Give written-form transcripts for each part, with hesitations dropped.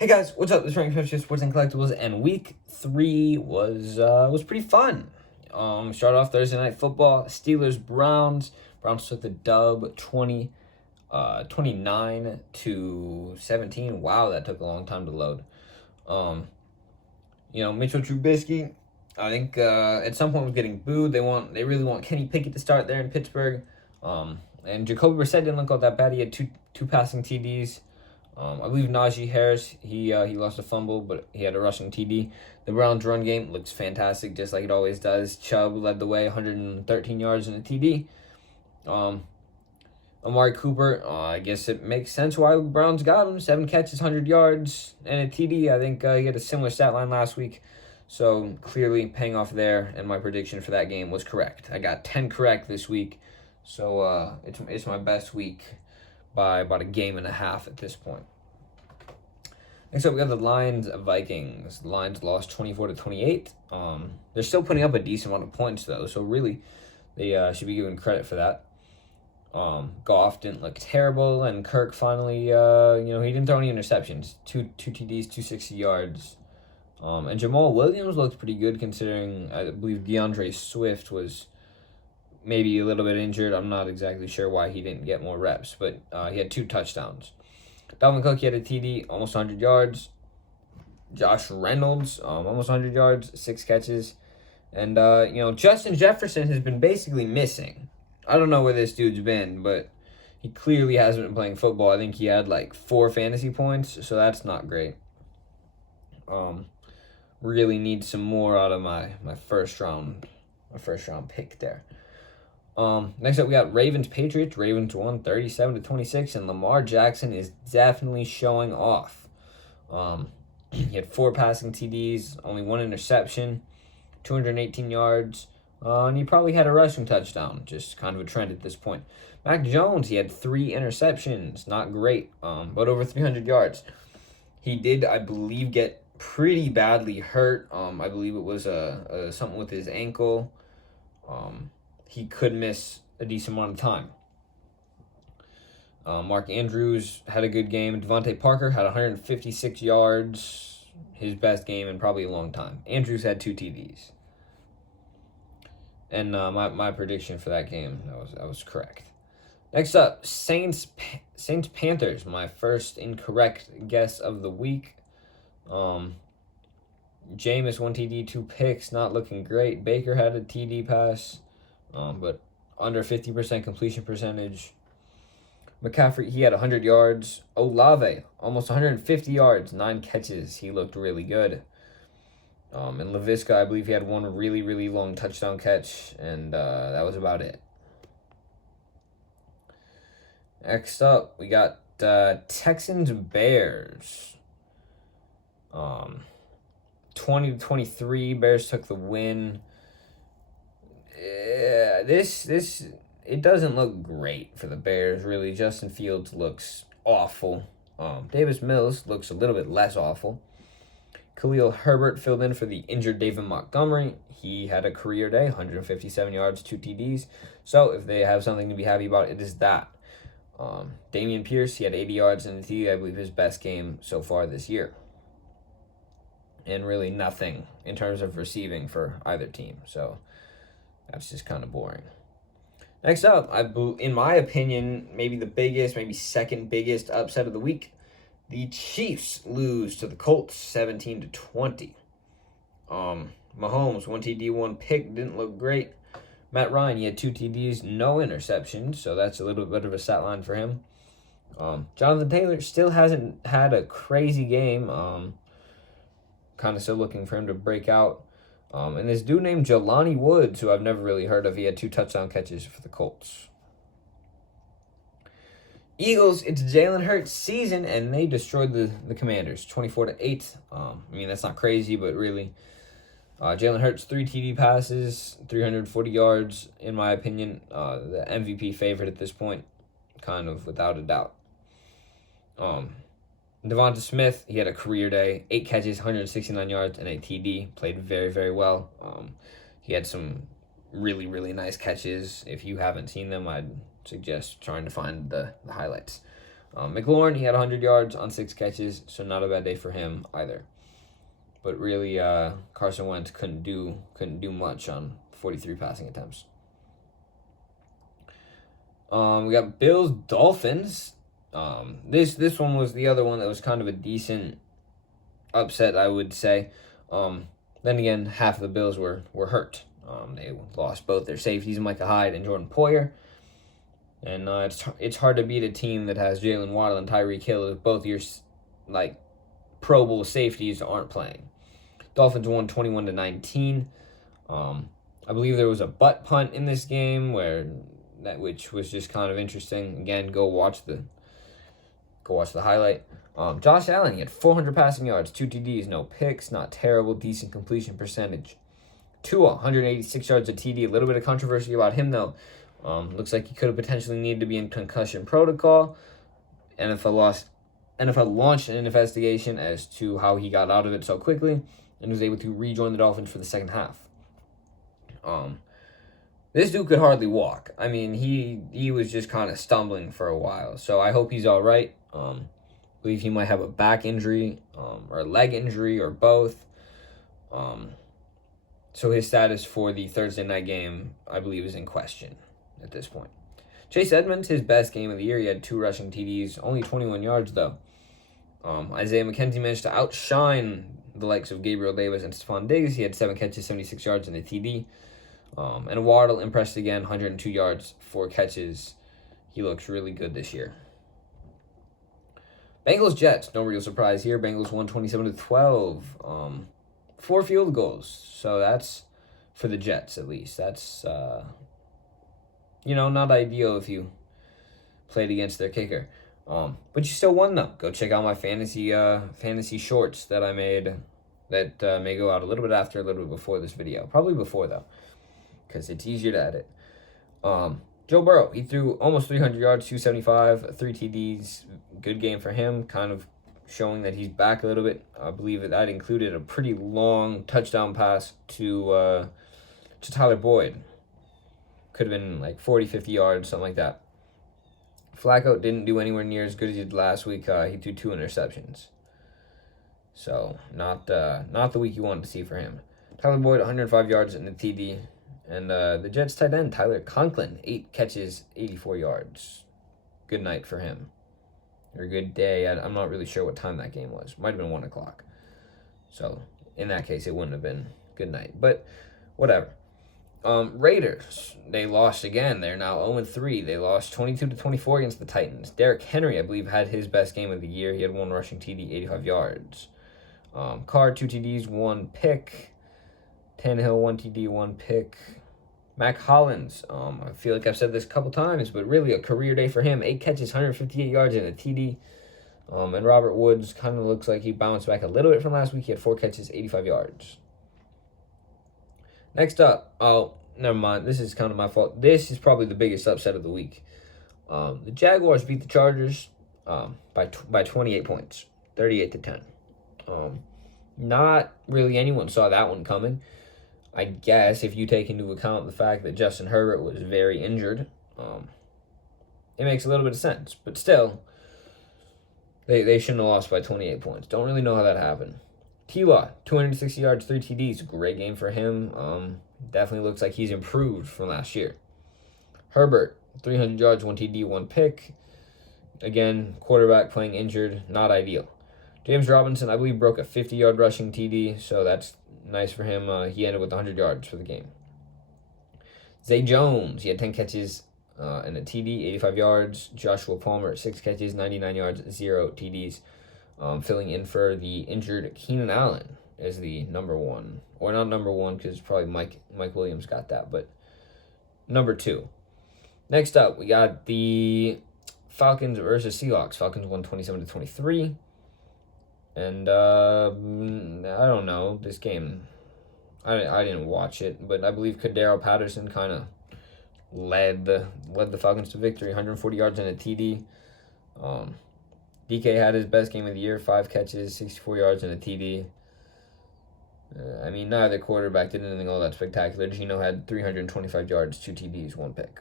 Hey guys, what's up? This is Ranking Patriots Sports and Collectibles, and Week 3 was pretty fun. Started off Thursday Night Football, Steelers Browns. Browns took the dub 29 to 17. Wow, that took a long time to load. Mitchell Trubisky, I think at some point was getting booed. They really want Kenny Pickett to start there in Pittsburgh. And Jacoby Brissett didn't look all that bad. He had two passing TDs. I believe Najee Harris, he lost a fumble, but he had a rushing TD. The Browns' run game looks fantastic, just like it always does. Chubb led the way, 113 yards and a TD. Amari Cooper, I guess it makes sense why the Browns got him. 7 catches, 100 yards, and a TD. I think he had a similar stat line last week. So clearly paying off there, and my prediction for that game was correct. I got 10 correct this week, so it's my best week by about a game and a half at this point. Next up, we got the Lions Vikings. The Lions lost 24 to 28. They're still putting up a decent amount of points though, so really they should be given credit for that. Goff didn't look terrible, and Kirk finally, he didn't throw any interceptions. Two TDs, 260 yards. And Jamal Williams looked pretty good considering I believe DeAndre Swift was maybe a little bit injured. I'm not exactly sure why he didn't get more reps, but he had 2 touchdowns. Dalvin Cook, he had a TD, almost 100 yards. Josh Reynolds, almost 100 yards, 6 catches. And, Justin Jefferson has been basically missing. I don't know where this dude's been, but he clearly hasn't been playing football. I think he had 4 fantasy points, so that's not great. Really need some more out of my first round pick there. Next up, we got Ravens Patriots. Ravens won 37 to 26, and Lamar Jackson is definitely showing off. He had 4 passing TDs, only 1 interception, 218 yards, and he probably had a rushing touchdown. Just kind of a trend at this point. Mac Jones, he had 3 interceptions, not great, but over 300 yards. He did, I believe, get pretty badly hurt. I believe it was something with his ankle. He could miss a decent amount of time. Mark Andrews had a good game. Devontae Parker had 156 yards, his best game in probably a long time. Andrews had 2 TDs. And my prediction for that game, that was correct. Next up, Saints Panthers, my first incorrect guess of the week. Jameis 1 TD, 2 picks, not looking great. Baker had a TD pass. But under 50% completion percentage. McCaffrey, he had 100 yards. Olave, almost 150 yards, 9 catches. He looked really good. And Laviska, I believe he had 1 really, really long touchdown catch, and that was about it. Next up, we got Texans Bears. 20 to 23, Bears took the win. Yeah, it doesn't look great for the Bears, really. Justin Fields looks awful. Davis Mills looks a little bit less awful. Khalil Herbert filled in for the injured David Montgomery. He had a career day, 157 yards, 2 TDs. So if they have something to be happy about, it is that. Dameon Pierce, he had 80 yards and a TD, I believe his best game so far this year. And really nothing in terms of receiving for either team. So that's just kind of boring. Next up, in my opinion, maybe the biggest, maybe second biggest upset of the week. The Chiefs lose to the Colts 17 to 20. Mahomes, 1 TD, 1 pick, didn't look great. Matt Ryan, he had 2 TDs, no interceptions, so that's a little bit of a stat line for him. Jonathan Taylor still hasn't had a crazy game. Kind of still looking for him to break out. And this dude named Jelani Woods, who I've never really heard of, he had 2 touchdown catches for the Colts. Eagles, it's Jalen Hurts' season, and they destroyed the Commanders, 24 to 8. That's not crazy, but really, Jalen Hurts, 3 TD passes, 340 yards, in my opinion, the MVP favorite at this point, kind of without a doubt. Devonta Smith, he had a career day, 8 catches, 169 yards, and a TD. Played very, very well. He had some really, really nice catches. If you haven't seen them, I'd suggest trying to find the highlights. McLaurin, he had 100 yards on 6 catches, so not a bad day for him either. But really, Carson Wentz couldn't do much on 43 passing attempts. We got Bills Dolphins. This one was the other one that was kind of a decent upset, I would say. Then again, half of the Bills were hurt. They lost both their safeties, Micah Hyde and Jordan Poyer. And it's hard to beat a team that has Jalen Waddle and Tyreek Hill if both your Pro Bowl safeties aren't playing. Dolphins won 21-19. I believe there was a butt punt in this game which was just kind of interesting. Again, go watch the highlight. Josh Allen, he had 400 passing yards, 2 TDs, no picks, not terrible, decent completion percentage. Tua, 186 yards of TD. A little bit of controversy about him though. Looks like he could have potentially needed to be in concussion protocol. NFL launched an investigation as to how he got out of it so quickly and was able to rejoin the Dolphins for the second half. This dude could hardly walk. I mean, he was just kind of stumbling for a while. So I hope he's all right. Believe he might have a back injury or a leg injury or both. So his status for the Thursday night game, I believe, is in question at this point. Chase Edmonds, his best game of the year. He had 2 rushing TDs, only 21 yards, though. Isaiah McKenzie managed to outshine the likes of Gabriel Davis and Stephon Diggs. He had 7 catches, 76 yards, and a TD. And Waddle impressed again, 102 yards, 4 catches. He looks really good this year. Bengals Jets, no real surprise here. Bengals won 27-12. 4 field goals. So that's for the Jets at least. That's not ideal if you played against their kicker. But you still won though. Go check out my fantasy shorts that I made that may go out a little bit after, a little bit before this video. Probably before though, because it's easier to edit. Joe Burrow, he threw almost 300 yards, 275, 3 TDs. Good game for him, kind of showing that he's back a little bit. I believe that included a pretty long touchdown pass to Tyler Boyd. Could have been like 40, 50 yards, something like that. Flacco didn't do anywhere near as good as he did last week. He threw 2 interceptions. So, not the week you wanted to see for him. Tyler Boyd, 105 yards and a TD. And the Jets tight end, Tyler Conklin, 8 catches, 84 yards. Good night for him. Or good day. I'm not really sure what time that game was. Might have been 1 o'clock. So, in that case, it wouldn't have been good night. But, whatever. Raiders, they lost again. They're now 0-3. They lost 22-24 against the Titans. Derrick Henry, I believe, had his best game of the year. He had 1 rushing TD, 85 yards. Carr, 2 TDs, 1 pick. Tannehill, 1 TD, 1 pick. Mac Hollins, I feel like I've said this a couple times, but really a career day for him. 8 catches, 158 yards, and a TD. And Robert Woods kind of looks like he bounced back a little bit from last week. He had 4 catches, 85 yards. Next up, never mind. This is kind of my fault. This is probably the biggest upset of the week. The Jaguars beat the Chargers by 28 points, 38-10. Not really anyone saw that one coming. I guess if you take into account the fact that Justin Herbert was very injured, it makes a little bit of sense. But still, they shouldn't have lost by 28 points. Don't really know how that happened. T-Law, 260 yards, 3 TDs. Great game for him. Definitely looks like he's improved from last year. Herbert, 300 yards, 1 TD, 1 pick. Again, quarterback playing injured, not ideal. James Robinson, I believe, broke a 50-yard rushing TD, so that's nice for him. He ended with 100 yards for the game. Zay Jones, he had 10 catches and a TD, 85 yards. Joshua Palmer, 6 catches, 99 yards, 0 TDs. Filling in for the injured Keenan Allen as the number 1. Or not number 1, because probably Mike Williams got that, but number 2. Next up, we got the Falcons versus Seahawks. Falcons won 27-23. And I don't know, this game, I didn't watch it, but I believe Cordero Patterson kind of led the Falcons to victory, 140 yards and a TD. DK had his best game of the year, 5 catches, 64 yards and a TD. Neither quarterback did anything all that spectacular. Gino had 325 yards, 2 TDs, 1 pick.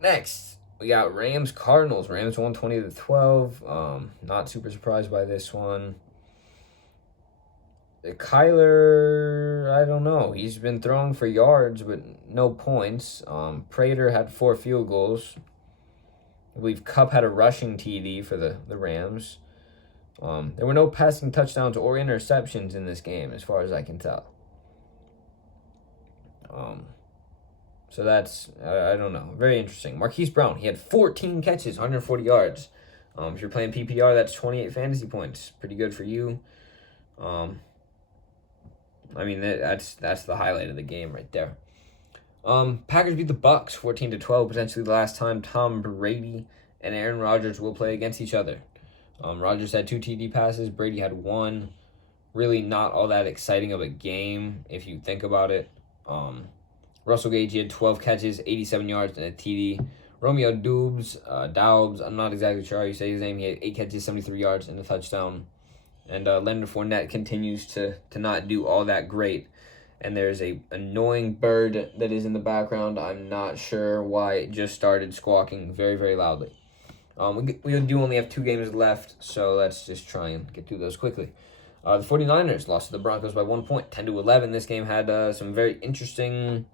Next, We got Rams Cardinals. Rams won 20-12. Not super surprised by this one. Kyler, I don't know. He's been throwing for yards, but no points. Prater had 4 field goals. I believe Kupp had a rushing TD for the Rams. There were no passing touchdowns or interceptions in this game, as far as I can tell. So that's, I don't know, very interesting. Marquise Brown, he had 14 catches, 140 yards. If you're playing PPR, that's 28 fantasy points. Pretty good for you. I mean, that's the highlight of the game right there. Packers beat the Bucks 14-12, potentially the last time Tom Brady and Aaron Rodgers will play against each other. Rodgers had 2 TD passes, Brady had 1. Really not all that exciting of a game if you think about it. Russell Gage, he had 12 catches, 87 yards, and a TD. Romeo Doubs, I'm not exactly sure how you say his name. He had 8 catches, 73 yards, and a touchdown. And Leonard Fournette continues to not do all that great. And there's a annoying bird that is in the background. I'm not sure why it just started squawking very, very loudly. We do only have 2 games left, so let's just try and get through those quickly. The 49ers lost to the Broncos by 1 point, 10-11. This game had some very interesting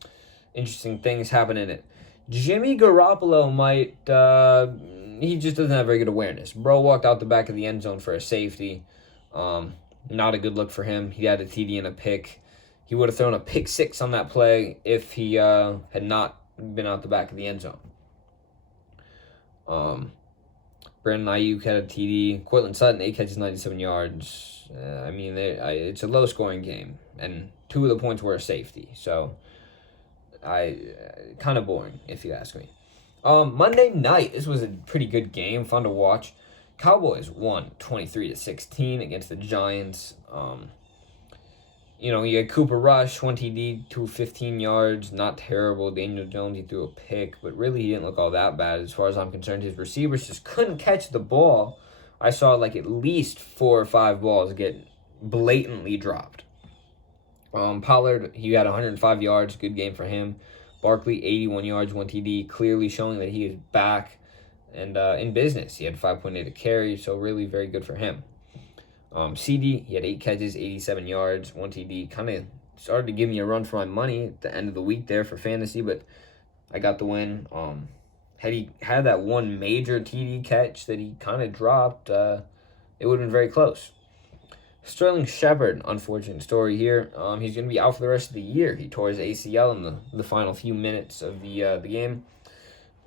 things happen in it. Jimmy Garoppolo might, he just doesn't have very good awareness. Bro walked out the back of the end zone for a safety. Not a good look for him. He had a TD and a pick. He would have thrown a pick 6 on that play if he had not been out the back of the end zone. Brandon Ayuk had a TD. Cortland Sutton, 8 catches, 97 yards. I mean, it's a low-scoring game, and 2 of the points were a safety. So, kind of boring, if you ask me. Monday night, this was a pretty good game, fun to watch. Cowboys won 23-16 against the Giants. You had Cooper Rush, 1 TD, 215 yards, not terrible. Daniel Jones, he threw a pick, but really he didn't look all that bad as far as I'm concerned. His receivers just couldn't catch the ball. I saw at least 4 or 5 balls get blatantly dropped. Pollard, he had 105 yards, good game for him. Barkley, 81 yards, 1 TD, clearly showing that he is back and in business. He had 5.8 a carry, so really very good for him. CD, he had 8 catches, 87 yards, 1 TD. Kind of started to give me a run for my money at the end of the week there for fantasy, but I got the win. Had he had that one major TD catch that he kind of dropped, it would have been very close. Sterling Shepard, unfortunate story here. He's going to be out for the rest of the year. He tore his ACL in the final few minutes of the game.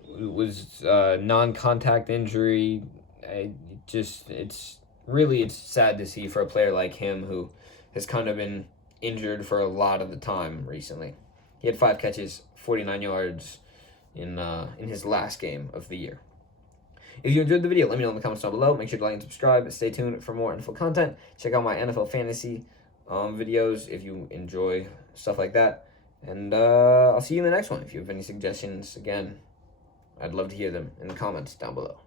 It was a non-contact injury. It's sad to see for a player like him who has kind of been injured for a lot of the time recently. He had 5 catches, 49 yards in his last game of the year. If you enjoyed the video, let me know in the comments down below. Make sure to like and subscribe. Stay tuned for more NFL content. Check out my NFL fantasy videos if you enjoy stuff like that. And I'll see you in the next one. If you have any suggestions, again, I'd love to hear them in the comments down below.